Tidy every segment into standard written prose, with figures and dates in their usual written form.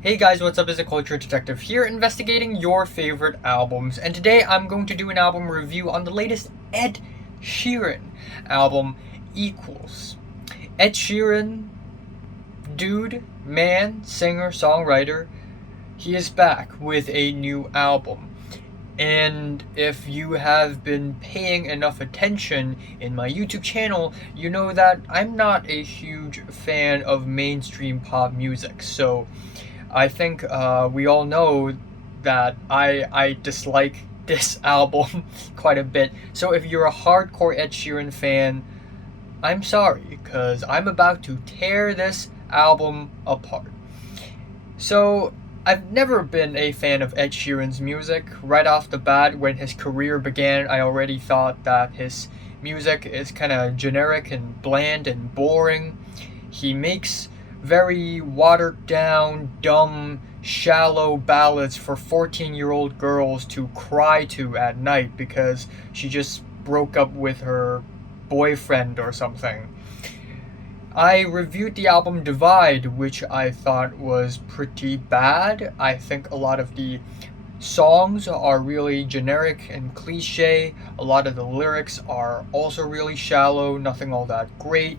Hey guys, what's up? It's a Culture Detective here, investigating your favorite albums, and today I'm going to do an album review on the latest Ed Sheeran album, Equals. Ed Sheeran, dude, man, singer, songwriter, he is back with a new album. And if you have been paying enough attention in my YouTube channel, you know that I'm not a huge fan of mainstream pop music. So I think we all know that I dislike this album quite a bit. So if you're a hardcore Ed Sheeran fan, I'm sorry, because I'm about to tear this album apart. So I've never been a fan of Ed Sheeran's music. Right off the bat, when his career began, I already thought that his music is kind of generic and bland and boring. He makes very watered down, dumb, shallow ballads for 14-year-old girls to cry to at night because she just broke up with her boyfriend or something. I reviewed the album Divide, which I thought was pretty bad. I think a lot of the songs are really generic and cliche. A lot of the lyrics are also really shallow, nothing all that great,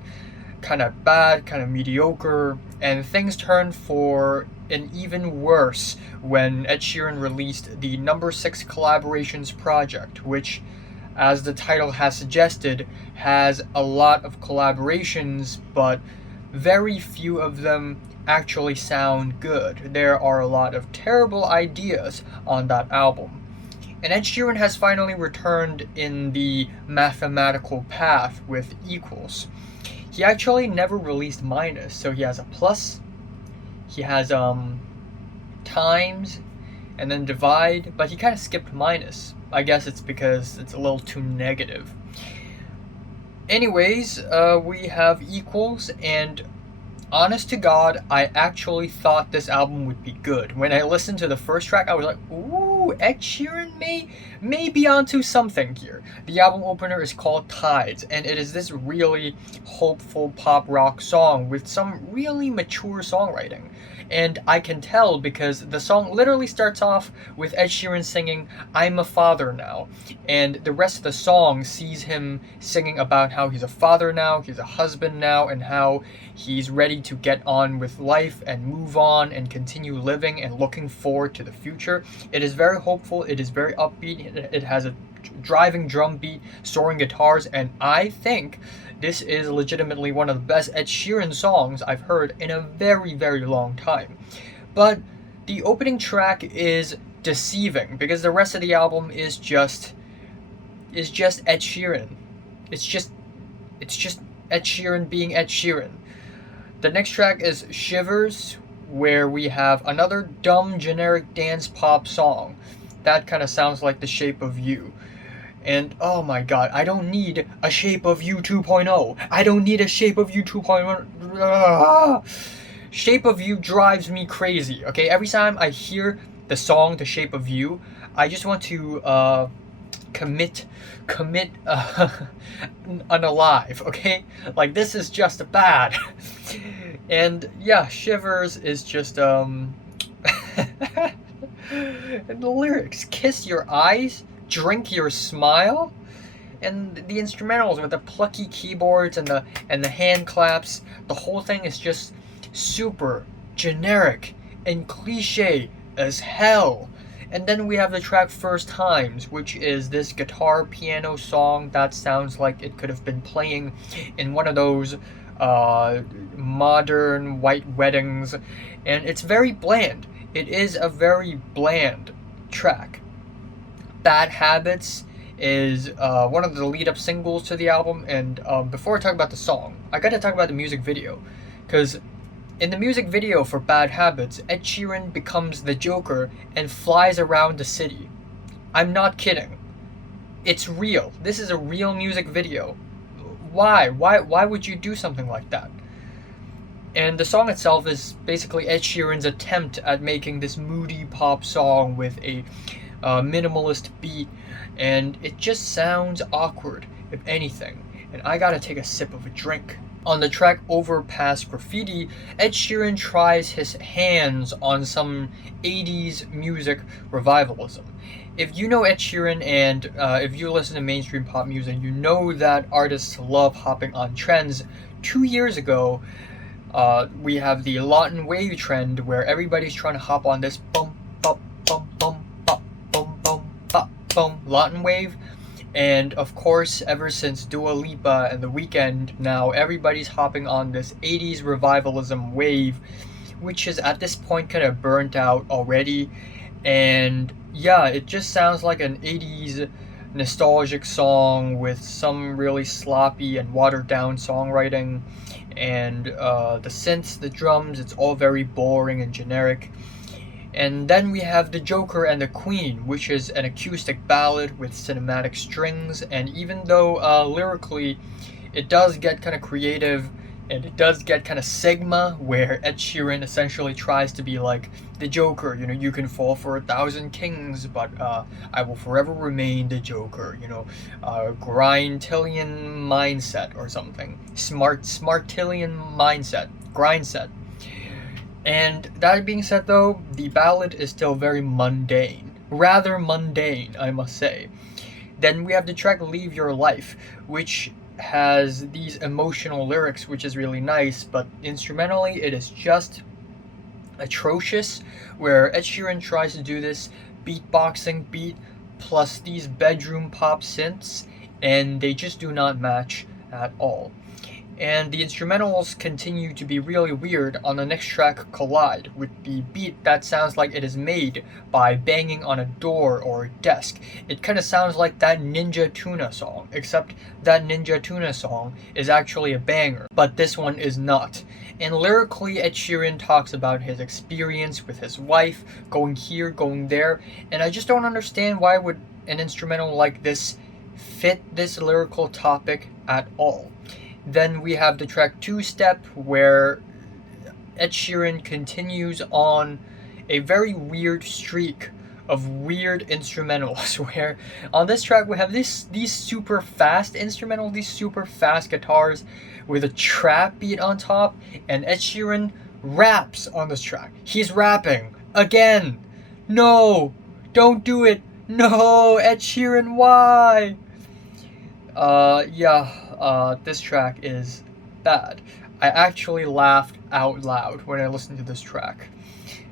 kind of bad, kind of mediocre, and things turned for an even worse when Ed Sheeran released the number 6 Collaborations project, which, as the title has suggested, has a lot of collaborations, but very few of them actually sound good. There are a lot of terrible ideas on that album. And Ed Sheeran has finally returned in the mathematical path with Equals. He actually never released Minus, so he has a plus, he has Times, and then Divide, but he kind of skipped Minus. I guess it's because it's a little too negative. Anyways, we have Equals, and honest to God, I actually thought this album would be good. When I listened to the first track, I was like, ooh, Ed Sheeran may be onto something here. The album opener is called Tides, and it is this really hopeful pop rock song with some really mature songwriting. And I can tell because the song literally starts off with Ed Sheeran singing, "I'm a father now." And the rest of the song sees him singing about how he's a father now, he's a husband now, and how he's ready to get on with life and move on and continue living and looking forward to the future. It is very hopeful, it is very upbeat, it has a driving drum beat, soaring guitars, and I think this is legitimately one of the best Ed Sheeran songs I've heard in a very, very long time. But the opening track is deceiving because the rest of the album is just Ed Sheeran. It's just Ed Sheeran being Ed Sheeran. The next track is Shivers, where we have another dumb generic dance pop song. That kind of sounds like The Shape of You. And oh my god, I don't need a Shape of You 2.0. I don't need a Shape of You 2.0. Shape of You drives me crazy, okay? Every time I hear the song The Shape of You, I just want to commit unalive, okay? Like, this is just bad. And yeah, Shivers is just and the lyrics, kiss your eyes, drink your smile, and the instrumentals with the plucky keyboards and the hand claps, the whole thing is just super generic and cliche as hell. And then we have the track First Times, which is this guitar piano song that sounds like it could have been playing in one of those modern white weddings, and it's very bland. It is a very bland track. Bad Habits is one of the lead-up singles to the album, and before I talk about the song, I gotta talk about the music video, because in the music video for Bad Habits, Ed Sheeran becomes the Joker and flies around the city. I'm not kidding. It's real. This is a real music video. Why? Why would you do something like that? And the song itself is basically Ed Sheeran's attempt at making this moody pop song with a minimalist beat, and it just sounds awkward, if anything. And I gotta take a sip of a drink. On the track Overpass Graffiti, Ed Sheeran tries his hands on some 80s music revivalism. If you know Ed Sheeran and if you listen to mainstream pop music, you know that artists love hopping on trends. 2 years ago, we have the Latin wave trend where everybody's trying to hop on this bum bum bum bum bum bum bum bum bum Latin wave. And of course, ever since Dua Lipa and The Weeknd, now everybody's hopping on this 80s revivalism wave, which is at this point kind of burnt out already. And yeah, it just sounds like an 80s nostalgic song with some really sloppy and watered down songwriting. And the synths, the drums, it's all very boring and generic. And then we have The Joker and the Queen, which is an acoustic ballad with cinematic strings. And even though lyrically it does get kind of creative and it does get kind of Sigma, where Ed Sheeran essentially tries to be like the Joker, you know, you can fall for 1,000 kings, but I will forever remain the Joker, you know, Grintillion mindset or something. Smartillion mindset, grindset. And that being said, though, the ballad is still very mundane. Rather mundane, I must say. Then we have the track Leave Your Life, which has these emotional lyrics, which is really nice, but instrumentally it is just atrocious, where Ed Sheeran tries to do this beatboxing beat plus these bedroom pop synths, and they just do not match at all. And the instrumentals continue to be really weird on the next track, Collide, with the beat that sounds like it is made by banging on a door or a desk. It kind of sounds like that Ninja Tuna song, except that Ninja Tuna song is actually a banger, but this one is not. And lyrically, Ed Sheeran talks about his experience with his wife, going here, going there, and I just don't understand why would an instrumental like this fit this lyrical topic at all. Then we have the track Two Step, where Ed Sheeran continues on a very weird streak of weird instrumentals, where on this track we have these super fast instrumentals, these super fast guitars with a trap beat on top, and Ed Sheeran raps on this track. He's rapping again. No, don't do it. No, Ed Sheeran, why? This track is bad. I actually laughed out loud when I listened to this track.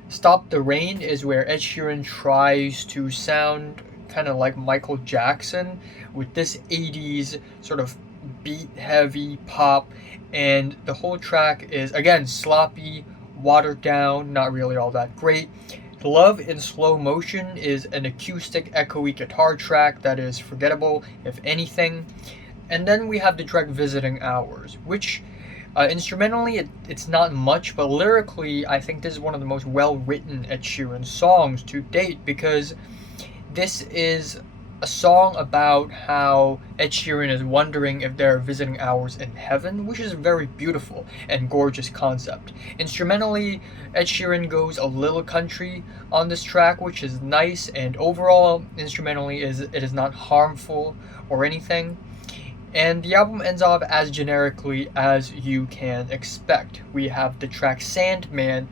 Stop the Rain is where Ed Sheeran tries to sound kind of like Michael Jackson with this 80s sort of beat heavy pop, and the whole track is again sloppy, watered down, not really all that great. Love in Slow Motion is an acoustic echoey guitar track that is forgettable, if anything. And then we have the track Visiting Hours, which instrumentally it's not much, but lyrically I think this is one of the most well-written Ed Sheeran songs to date, because this is a song about how Ed Sheeran is wondering if there are visiting hours in heaven, which is a very beautiful and gorgeous concept. Instrumentally, Ed Sheeran goes a little country on this track, which is nice, and overall, instrumentally, it is not harmful or anything. And the album ends off as generically as you can expect. We have the track Sandman,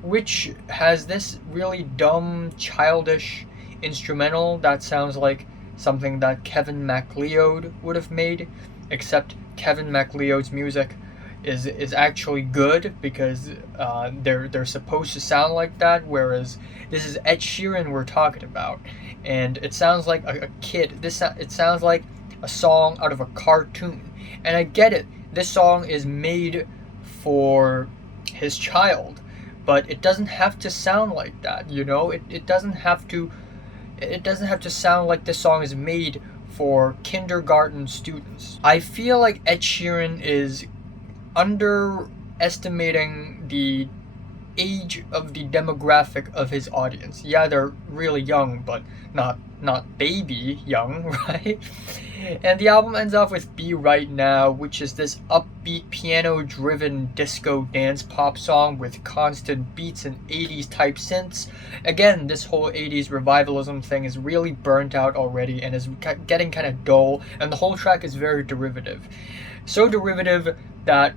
which has this really dumb, childish instrumental that sounds like something that Kevin MacLeod would have made, except Kevin MacLeod's music is actually good, because they're supposed to sound like that, whereas this is Ed Sheeran we're talking about, and it sounds like a kid. It sounds like a song out of a cartoon, and I get it. This song is made for his child, but it doesn't have to sound like that, you know. It doesn't have to sound like this song is made for kindergarten students. I feel like Ed Sheeran is underestimating the age of the demographic of his audience. Yeah, they're really young, but not baby young, right? And the album ends off with Be Right Now, which is this upbeat piano-driven disco dance pop song with constant beats and 80s type synths. Again, this whole 80s revivalism thing is really burnt out already and is getting kind of dull, and the whole track is very derivative. So derivative that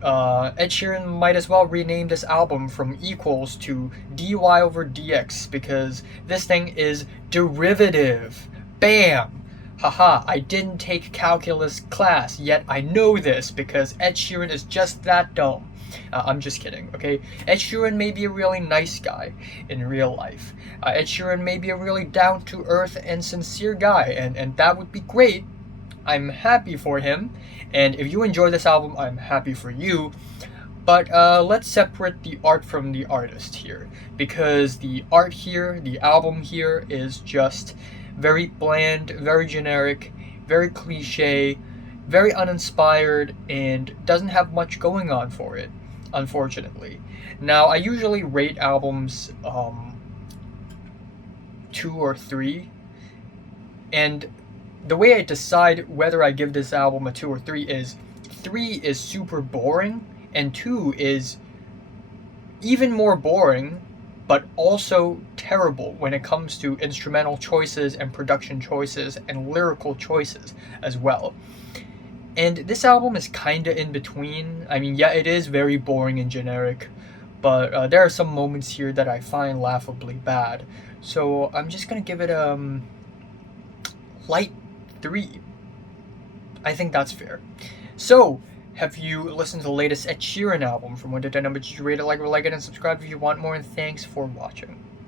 Ed Sheeran might as well rename this album from equals to dy over dx, because this thing is derivative. Bam! Haha, I didn't take calculus class, yet I know this because Ed Sheeran is just that dumb. I'm just kidding, okay? Ed Sheeran may be a really nice guy in real life. Ed Sheeran may be a really down-to-earth and sincere guy, and that would be great. I'm happy for him, and if you enjoy this album, I'm happy for you. But let's separate the art from the artist here, because the art here, the album here, is just very bland, very generic, very cliche, very uninspired, and doesn't have much going on for it, unfortunately. Now, I usually rate albums 2 or 3, and the way I decide whether I give this album a 2 or 3 is 3 is super boring, and 2 is even more boring, but also terrible when it comes to instrumental choices and production choices and lyrical choices as well. And this album is kinda in between. I mean, yeah, it is very boring and generic, but there are some moments here that I find laughably bad. So I'm just gonna give it a light 3. I think that's fair. So, have you listened to the latest Ed Sheeran album? From 1 to 10, number, did you rate it, like it, and subscribe if you want more, and thanks for watching.